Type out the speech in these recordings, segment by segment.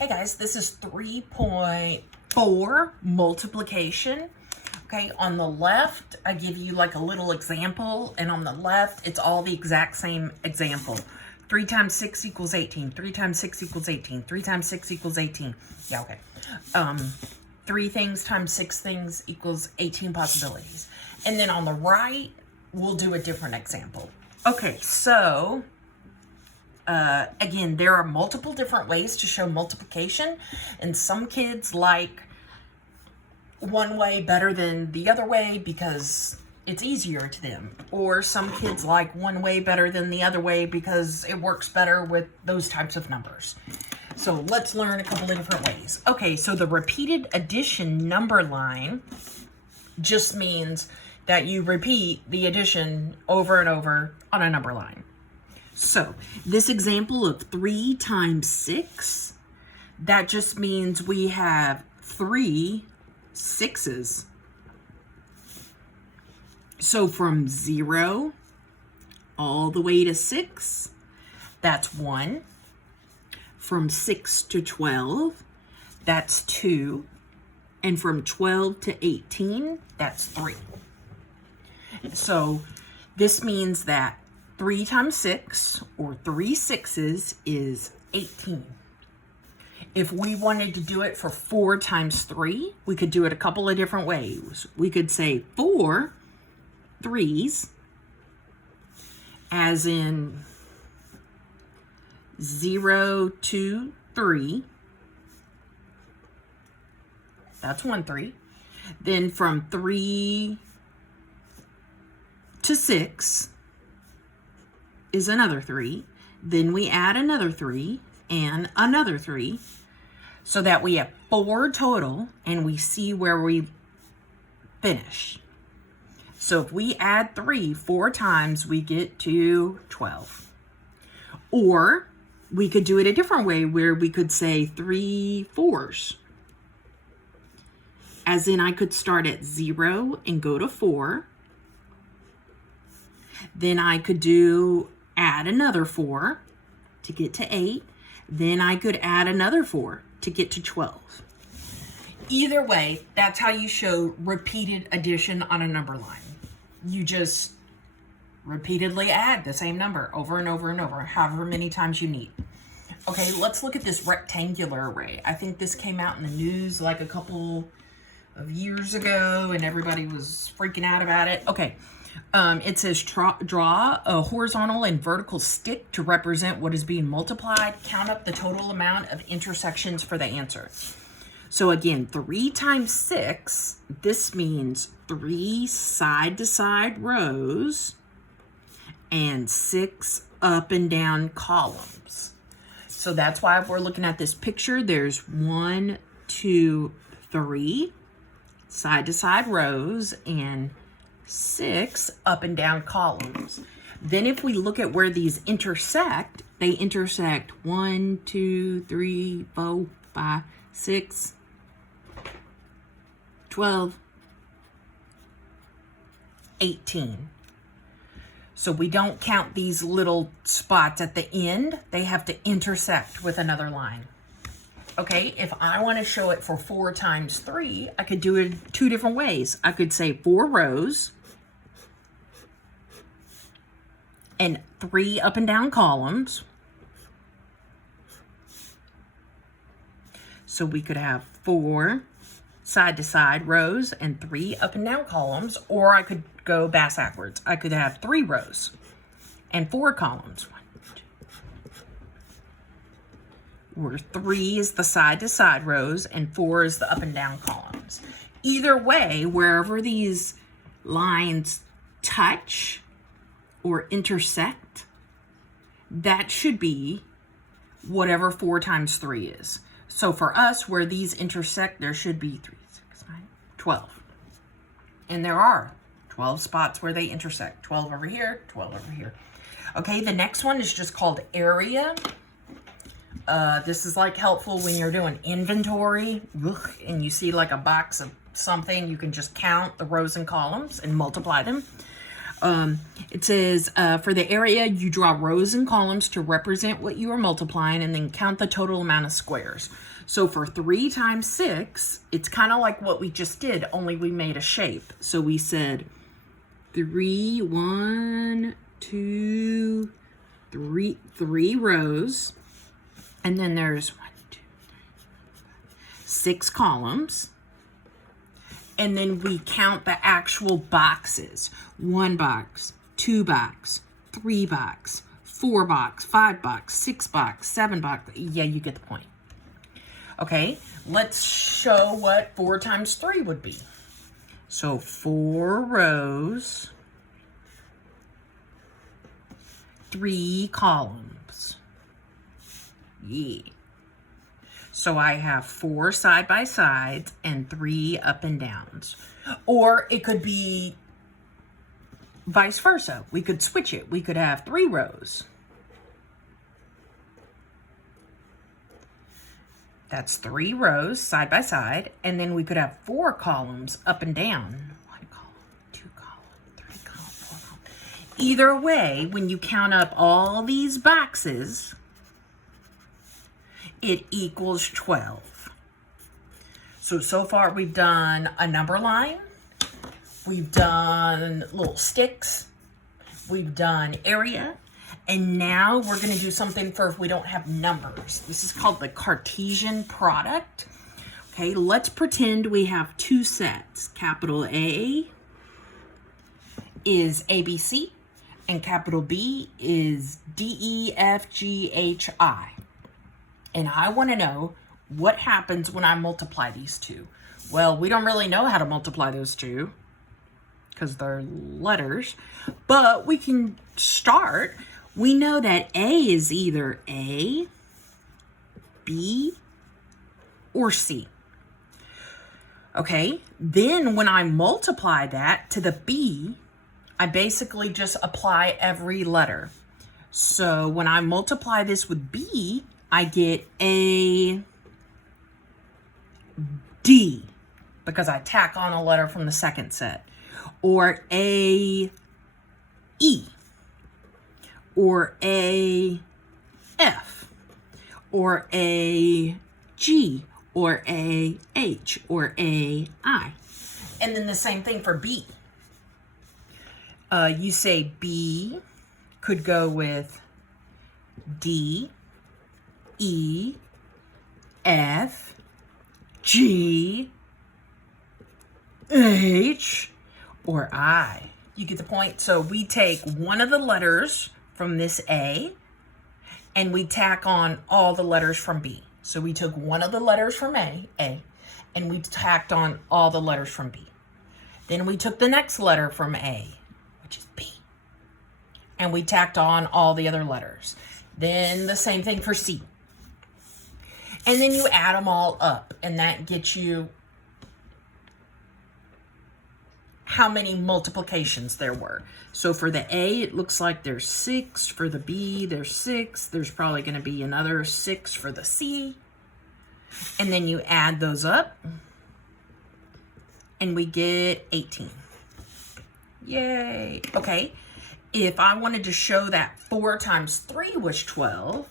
Hey guys, this is 3.4 multiplication. Okay, on the left, I give you like a little example, and on the left, it's all the exact same example. 3 times 6 equals 18. 3 times 6 equals 18. 3 times 6 equals 18. Yeah, okay. 3 things times 6 things equals 18 possibilities. And then on the right, we'll do a different example. Okay, so again, there are multiple different ways to show multiplication, and some kids like one way better than the other way because it's easier to them, or some kids like one way better than the other way because it works better with those types of numbers. So let's learn a couple of different ways. Okay, so the repeated addition number line just means that you repeat the addition over and over on a number line. So this example of 3 times 6, that just means we have 3 6s. So from 0 all the way to 6, that's 1. From 6 to 12, that's 2. And from 12 to 18, that's 3. So this means that 3 times 6, or 3 6s, is 18. If we wanted to do it for 4 times 3, we could do it a couple of different ways. We could say 4 3s, as in 0, 2, 3. That's 1 3. Then from 3 to 6 is another 3. Then we add another 3 and another 3, so that we have 4 total, and we see where we finish. So if we add 3 4 times, we get to 12. Or we could do it a different way, where we could say 3 4s. As in, I could start at 0 and go to 4. Then I could add another 4 to get to 8. Then I could add another 4 to get to 12. Either way, that's how you show repeated addition on a number line. You just repeatedly add the same number over and over and over, however many times you need. Okay, let's look at this rectangular array. I think this came out in the news like a couple of years ago, and everybody was freaking out about it. Okay. It says draw a horizontal and vertical stick to represent what is being multiplied. Count up the total amount of intersections for the answer. So again, 3 times 6, this means 3 side-to-side rows and 6 up and down columns. So that's why we're looking at this picture. There's 1, 2, 3 side-to-side rows and 6 up and down columns. Then if we look at where these intersect, they intersect 1, 2, 3, 4, 5, 6, 12, 18. So we don't count these little spots at the end. They have to intersect with another line. Okay, if I want to show it for 4 times 3, I could do it 2 different ways. I could say 4 rows and 3 up and down columns. So we could have 4 side-to-side rows and 3 up and down columns, or I could go backwards. I could have 3 rows and 4 columns. 1, 2, where 3 is the side-to-side rows and 4 is the up and down columns. Either way, wherever these lines touch or intersect, that should be whatever 4 times 3 is. So for us, where these intersect, there should be 3, 6, 9, 12. And there are 12 spots where they intersect. 12 over here, 12 over here. Okay, the next one is just called area. This is like helpful when you're doing inventory and you see like a box of something. You can just count the rows and columns and multiply them. It says, for the area, you draw rows and columns to represent what you are multiplying and then count the total amount of squares. So for 3 times 6, it's kind of like what we just did, only we made a shape. So we said 3, 1, 2, 3 rows. And then there's 6 columns. And then we count the actual boxes. 1 box, 2 box, 3 box, 4 box, 5 box, 6 box, 7 box. Yeah, you get the point. Okay, let's show what 4 times 3 would be. So 4 rows, 3 columns. Yeah. So I have 4 side by sides and 3 up and downs. Or it could be vice versa. We could switch it. We could have 3 rows. That's 3 rows side by side. And then we could have 4 columns up and down. 1 column, 2 column, 3 column, 4 column. Either way, when you count up all these boxes, it equals 12. So far we've done a number line, we've done little sticks, we've done area, and now we're going to do something for if we don't have numbers. This is called the Cartesian product. Okay, let's pretend we have 2 sets. Capital A is ABC, and capital B is DEFGHI. And I want to know what happens when I multiply these two. Well, we don't really know how to multiply those two because they're letters, but we can start. We know that A is either A, B, or C. Okay, then when I multiply that to the B, I basically just apply every letter. So when I multiply this with B, I get A, D, because I tack on a letter from the second set, or A, E, or A, F, or A, G, or A, H, or A, I. And then the same thing for B. You say B could go with D, E, F, G, H, or I. You get the point? So we take one of the letters from this A and we tack on all the letters from B. So we took one of the letters from A, and we tacked on all the letters from B. Then we took the next letter from A, which is B, and we tacked on all the other letters. Then the same thing for C. And then you add them all up, and that gets you how many multiplications there were. So for the A, it looks like there's 6. For the B, there's 6. There's probably going to be another 6 for the C. And then you add those up, and we get 18. Yay. Okay, if I wanted to show that 4 times 3 was 12,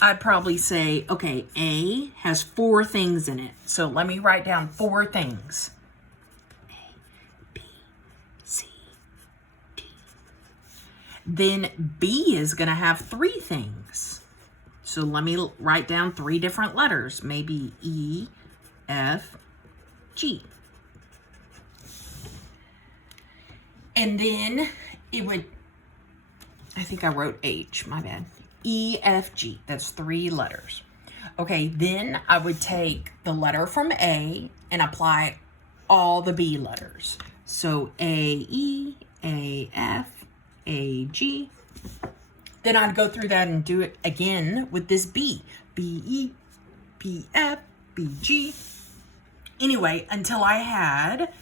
I'd probably say, okay, A has 4 things in it. So let me write down 4 things. A, B, C, D. Then B is going to have 3 things. So let me write down 3 different letters. Maybe E, F, G. And then it would, I think I wrote H, my bad. E, F, G, that's 3 letters. Okay, then I would take the letter from A and apply all the B letters. So A, E, A, F, A, G. Then I'd go through that and do it again with this B. B, E, B, F, B, G. Anyway, until I had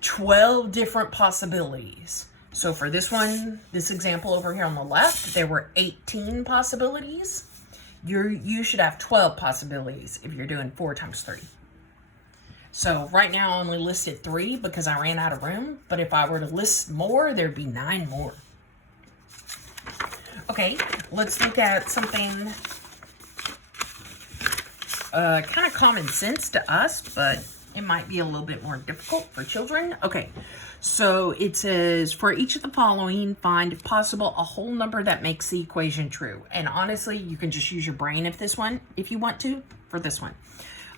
12 different possibilities. So for this one, this example over here on the left, there were 18 possibilities. You should have 12 possibilities if you're doing 4 times 3. So right now I only listed 3 because I ran out of room. But if I were to list more, there'd be 9 more. Okay, let's look at something kind of common sense to us, but it might be a little bit more difficult for children. Okay, so it says, for each of the following, find if possible a whole number that makes the equation true. And honestly, you can just use your brain if you want to, for this one.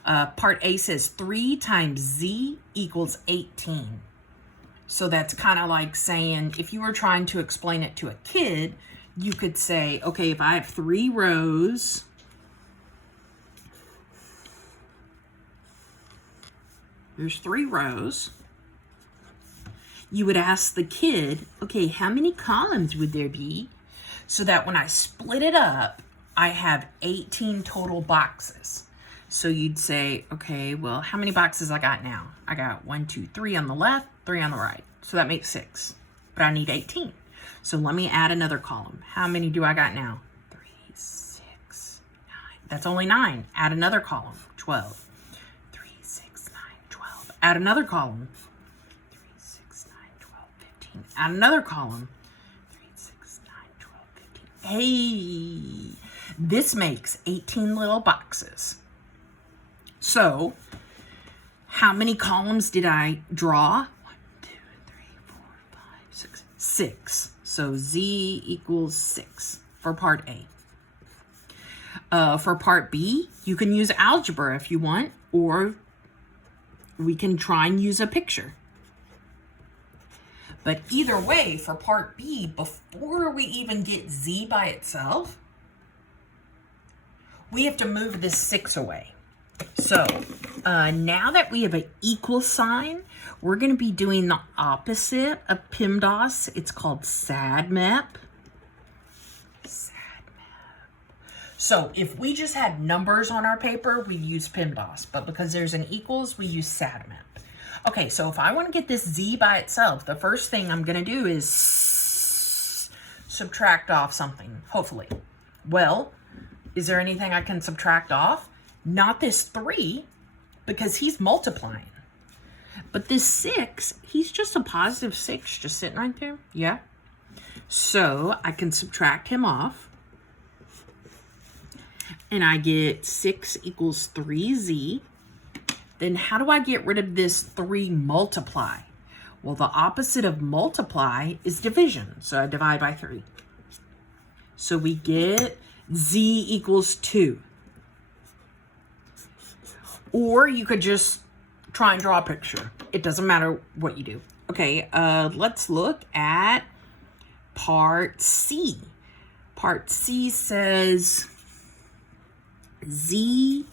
Part A says 3 times z equals 18. So that's kind of like saying, if you were trying to explain it to a kid, you could say, okay, if I have 3 rows, there's 3 rows, you would ask the kid, okay, how many columns would there be? So that when I split it up, I have 18 total boxes. So you'd say, okay, well, how many boxes I got now? I got 1, 2, 3 on the left, 3 on the right. So that makes 6, but I need 18. So let me add another column. How many do I got now? 3, 6, 9. That's only 9. Add another column, 12. 3, 6, 9, 12. Add another column. 3, 6, 9, 12, 15. Add another column. 3, 6, 9, 12, 15. Hey, this makes 18 little boxes. So, how many columns did I draw? 1, 2, 3, 4, 5, 6. 6. So, z equals 6 for part A. For part B, you can use algebra if you want, or we can try and use a picture. But either way, for part B, before we even get z by itself, we have to move this 6 away. So now that we have an equal sign, we're going to be doing the opposite of PEMDAS. It's called SADMAP. So if we just had numbers on our paper, we'd use PEMDAS. But because there's an equals, we use SADMAP. Okay, so if I want to get this z by itself, the first thing I'm going to do is subtract off something, hopefully. Well, is there anything I can subtract off? Not this 3, because he's multiplying. But this 6, he's just a positive 6, just sitting right there. Yeah. So I can subtract him off. And I get 6 equals 3z. Then how do I get rid of this 3 multiply? Well, the opposite of multiply is division. So I divide by 3. So we get z equals 2. Or you could just try and draw a picture. It doesn't matter what you do. Okay, let's look at part C. Part C says z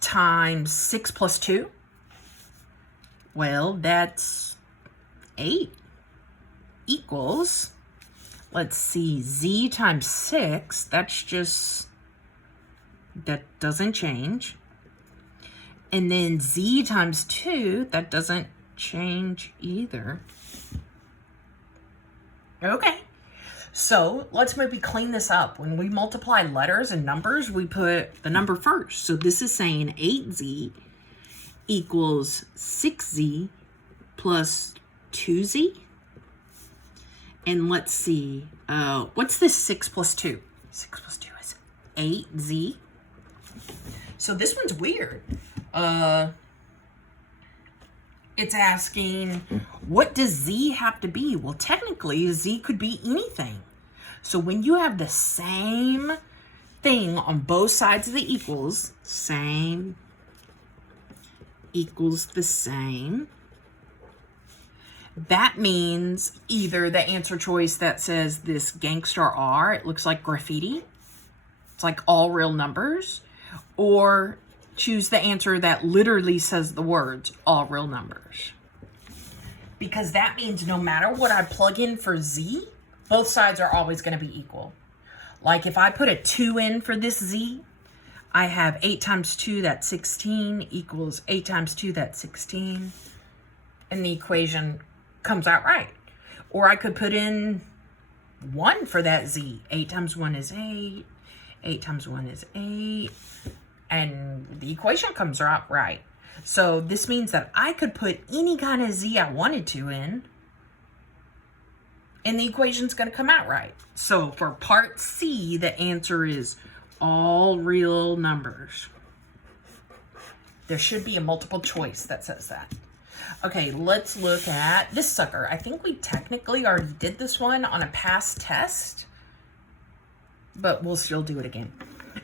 times 6 plus 2. Well, that's 8 equals, let's see, z times 6. That's just, that doesn't change. And then z times 2, that doesn't change either. Okay, so let's maybe clean this up. When we multiply letters and numbers, we put the number first. So this is saying 8z equals 6z plus 2z. And let's see, what's this 6 plus 2? 6 plus 2 is 8z. So this one's weird. It's asking, what does z have to be? Well, technically, z could be anything. So when you have the same thing on both sides of the equals, same equals the same, that means either the answer choice that says this gangster R, it looks like graffiti, it's like all real numbers, or choose the answer that literally says the words all real numbers. Because that means no matter what I plug in for z, both sides are always going to be equal. Like if I put a 2 in for this z, I have 8 times 2, that's 16, equals 8 times 2, that's 16. And the equation comes out right. Or I could put in 1 for that z. 8 times 1 is 8. 8 times 1 is 8. And the equation comes out right. So this means that I could put any kind of z I wanted to in, and the equation's going to come out right. So for part C, the answer is all real numbers. There should be a multiple choice that says that. Okay, let's look at this sucker. I think we technically already did this one on a past test, but we'll still do it again.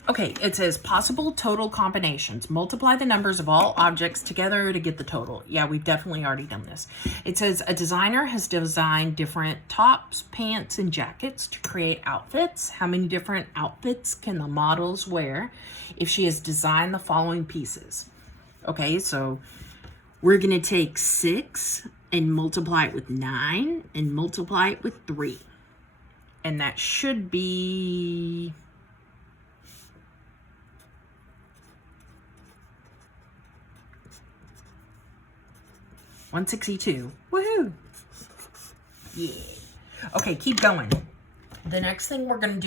Okay, it says possible total combinations. Multiply the numbers of all objects together to get the total. Yeah, we've definitely already done this. It says a designer has designed different tops, pants, and jackets to create outfits. How many different outfits can the models wear if she has designed the following pieces? Okay, so we're going to take 6 and multiply it with 9 and multiply it with 3. And that should be 162. Woohoo! Yeah. Okay, keep going. The next thing we're going to do